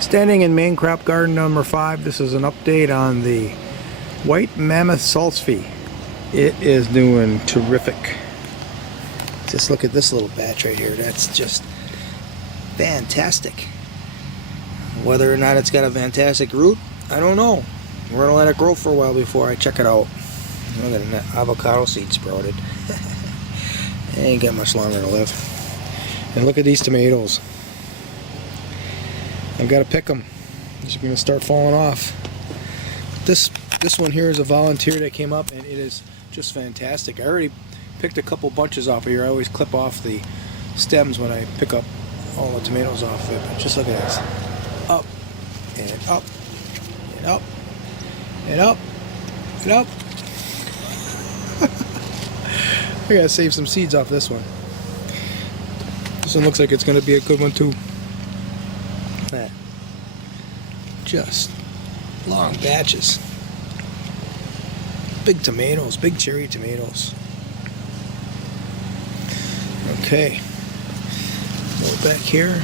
Standing in Main Crop Garden number 5, this is an update on the White Mammoth Salsify. It is doing terrific. Just look at this little batch right here. That's just fantastic. Whether or not it's got a fantastic root, I don't know. We're going to let it grow for a while before I check it out. Look at that avocado seed sprouted. Ain't got much longer to live. And look at these tomatoes. I've got to pick them. They're going to start falling off. This one here is a volunteer that came up, and it is just fantastic. I already picked a couple bunches off of here. I always clip off the stems when I pick up all the tomatoes off it. But just look at this. Up and up and up and up and up. I gotta save some seeds off this one. This one looks like it's gonna be a good one too. That. Just long batches. Big tomatoes, big cherry tomatoes. Okay. More back here.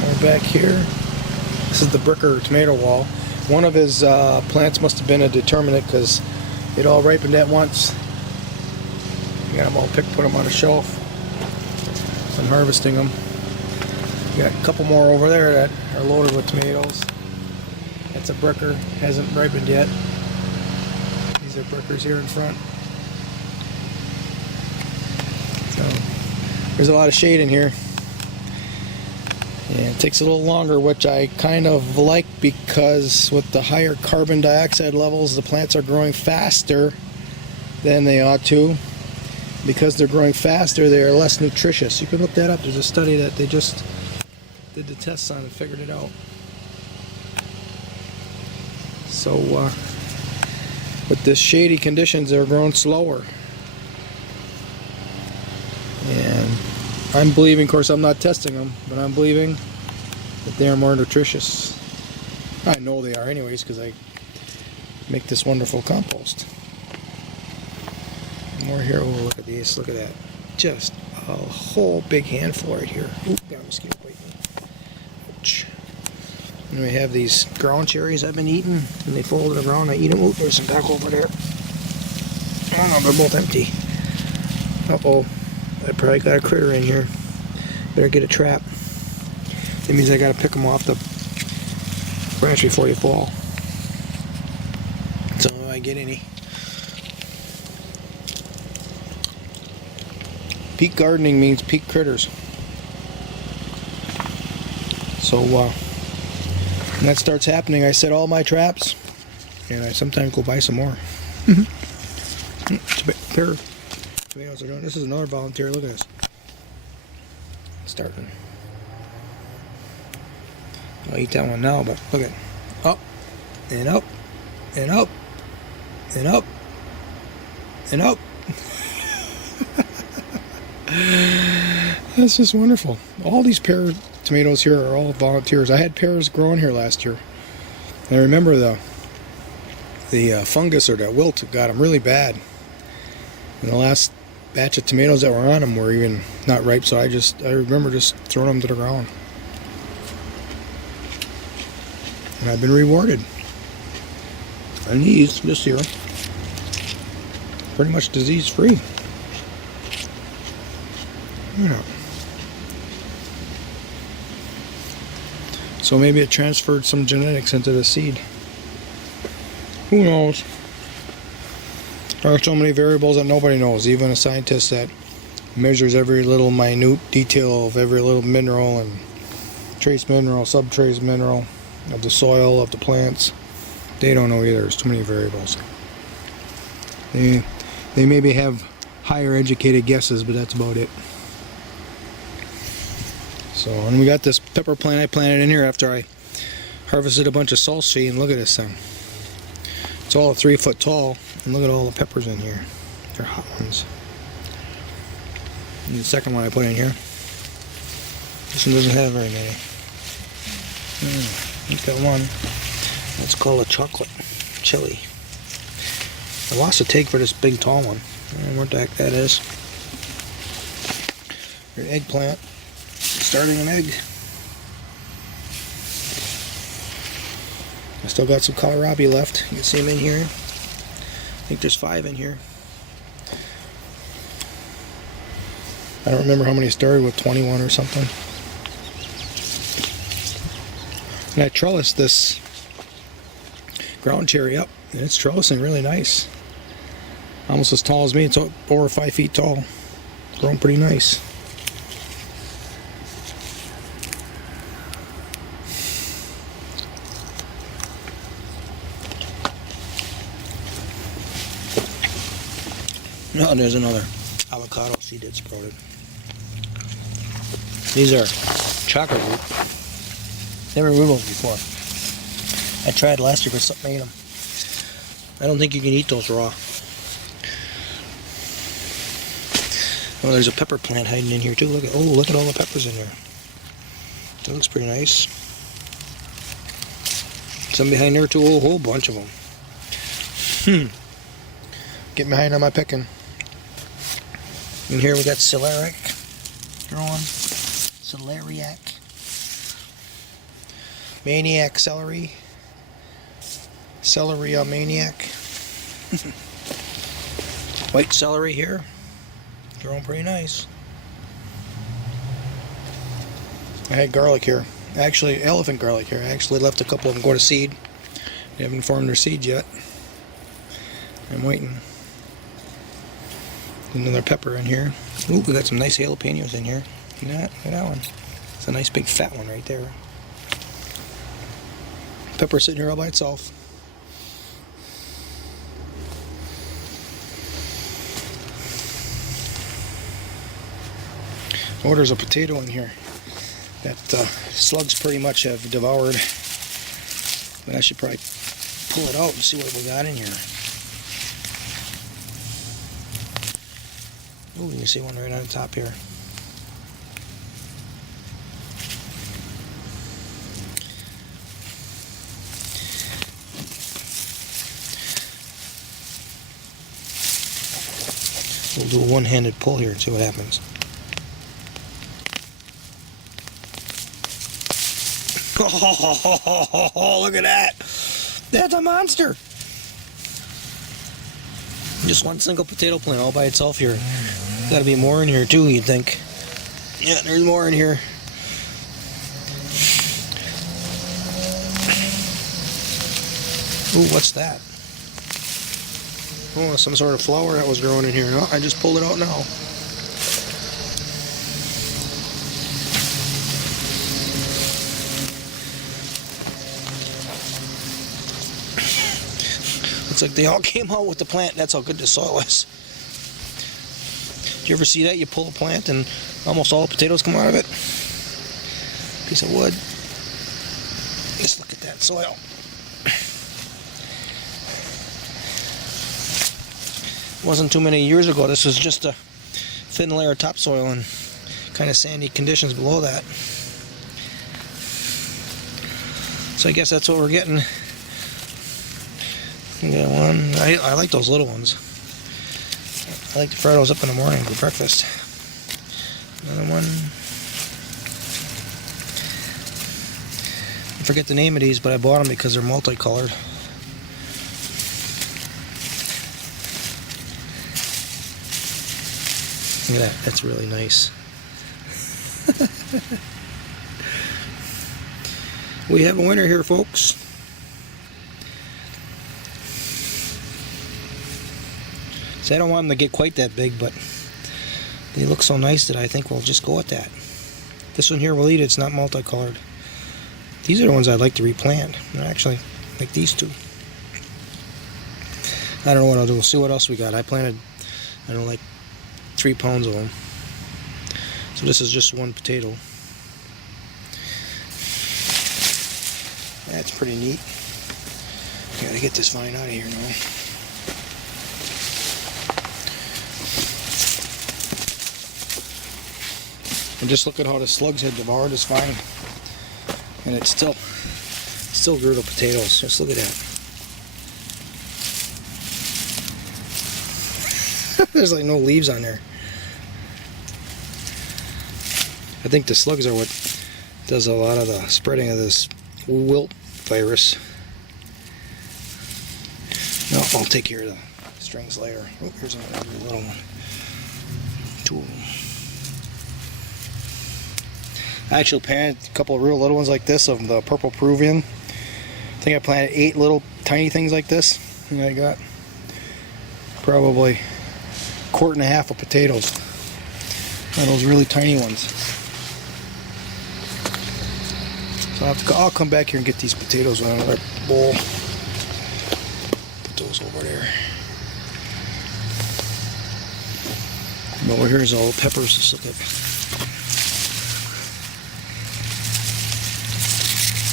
More back here. This is the Bricker tomato wall. One of his plants must have been a determinate because it all ripened at once. I got them all picked, put them on a shelf. I'm harvesting them. Got a couple more over there that are loaded with tomatoes. That's a Bricker, hasn't ripened yet. These are Brickers here in front. So there's a lot of shade in here. Yeah, it takes a little longer, which I kind of like because with the higher carbon dioxide levels, the plants are growing faster than they ought to. Because they're growing faster, they are less nutritious. You can look that up. There's a study that they just did the tests on and figured it out. So with this shady conditions, they're growing slower. And I'm believing, of course I'm not testing them, but I'm believing that they are more nutritious. I know they are anyways because I make this wonderful compost. More here. Oh, look at these. Look at that. Just a whole big handful right here. Oop, got a mosquito biting me. Ouch. And we have these ground cherries I've been eating, and they fall to the ground. I eat them. Oop, there's some back over there. Oh no, they're both empty. Uh-oh. I probably got a critter in here. Better get a trap. That means I gotta pick them off the branch before they fall. So if I get any. Peak gardening means peak critters. So when that starts happening, I set all my traps, and I sometimes go buy some more. Pair of tomatoes are doing. This is another volunteer. Look at this. Starting. I'll eat that one now, but look at it. Up and up and up and up and up. That's just wonderful. All these pear tomatoes here are all volunteers. I had pears growing here last year. And I remember the fungus or the wilt got them really bad. And the last batch of tomatoes that were on them were even not ripe, so I remember just throwing them to the ground. And I've been rewarded. And these this year, pretty much disease free. Yeah. So maybe it transferred some genetics into the seed. Who knows? There are so many variables that nobody knows. Even a scientist that measures every little minute detail of every little mineral and trace mineral, subtrace mineral of the soil, of the plants, they don't know either. There's too many variables. They maybe have higher educated guesses, but that's about it. So, and we got this pepper plant I planted in here after I harvested a bunch of salsify, and look at this thing. It's all 3 foot tall, and look at all the peppers in here. They're hot ones. And the second one I put in here. This one doesn't have very many. He's got one. That's called a chocolate chili. I lost a take for this big tall one. I don't know what the heck that is. Your eggplant. Starting an egg. I still got some kohlrabi left. You can see them in here. I think there's 5 in here. I don't remember how many started with, 21 or something. And I trellised this ground cherry up, and it's trellising really nice. Almost as tall as me. It's over 5 feet tall. Growing pretty nice. No, there's another avocado seed that sprouted. These are chocolate root. Never grew those before. I tried last year, but something ate them. I don't think you can eat those raw. Oh, there's a pepper plant hiding in here too. Look at all the peppers in there. That looks pretty nice. Some behind there too. A whole bunch of them. Get behind on my picking. In here we got celeriac growing. Celeriac. Maniac celery. Celery maniac. White celery here. Growing pretty nice. I had garlic here. Actually, elephant garlic here. I actually left a couple of them go to seed. They haven't formed their seeds yet. I'm waiting. Another pepper in here. Ooh, we got some nice jalapenos in here. Look at that one. It's a nice big fat one right there. Pepper sitting here all by itself. Oh, there's a potato in here that slugs pretty much have devoured. But I should probably pull it out and see what we got in here. Ooh, you can see one right on the top here. We'll do a one-handed pull here and see what happens. Oh, look at that! That's a monster! Just one single potato plant all by itself here. Gotta be more in here too, you'd think. Yeah, there's more in here. Ooh, what's that? Oh, some sort of flower that was growing in here. No, I just pulled it out now. Looks like they all came out with the plant. That's how good the soil is. Do you ever see that? You pull a plant and almost all the potatoes come out of it. Piece of wood. Just look at that soil. Wasn't too many years ago. This was just a thin layer of topsoil and kind of sandy conditions below that. So I guess that's what we're getting. Yeah, one. I like those little ones. I like to fry those up in the morning for breakfast. Another one. I forget the name of these, but I bought them because they're multicolored. Look at that. That's really nice. We have a winner here, folks. So I don't want them to get quite that big, but they look so nice that I think we'll just go with that. This one here will eat it. It's not multicolored. These are the ones I'd like to replant. They're actually like these two. I don't know what I'll do. We'll see what else we got. I planted, I don't know, like 3 pounds of them. So this is just one potato. That's pretty neat. Gotta get this vine out of here now. And just look at how the slugs had devoured this vine. And it's still grew to potatoes. Just look at that. There's like no leaves on there. I think the slugs are what does a lot of the spreading of this wilt virus. No, I'll take care of the strings later. Oh, here's another little one. Two of them. I actually planted a couple of real little ones like this of the purple Peruvian. I think I planted 8 little tiny things like this, and I got probably 1.5 quarts of potatoes. One of those really tiny ones. So I'll come back here and get these potatoes in another bowl. Put those over there. And over here's all the peppers. Just look at.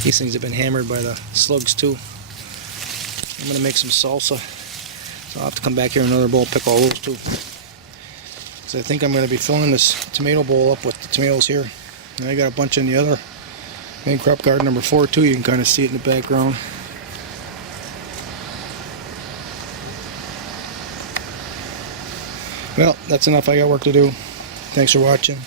These things have been hammered by the slugs too. I'm gonna make some salsa, so I'll have to come back here in another bowl and pick all those too. So I think I'm gonna be filling this tomato bowl up with the tomatoes here. And I got a bunch in the other main crop garden number 4 too. You can kind of see it in the background. Well, that's enough. I got work to do. Thanks for watching.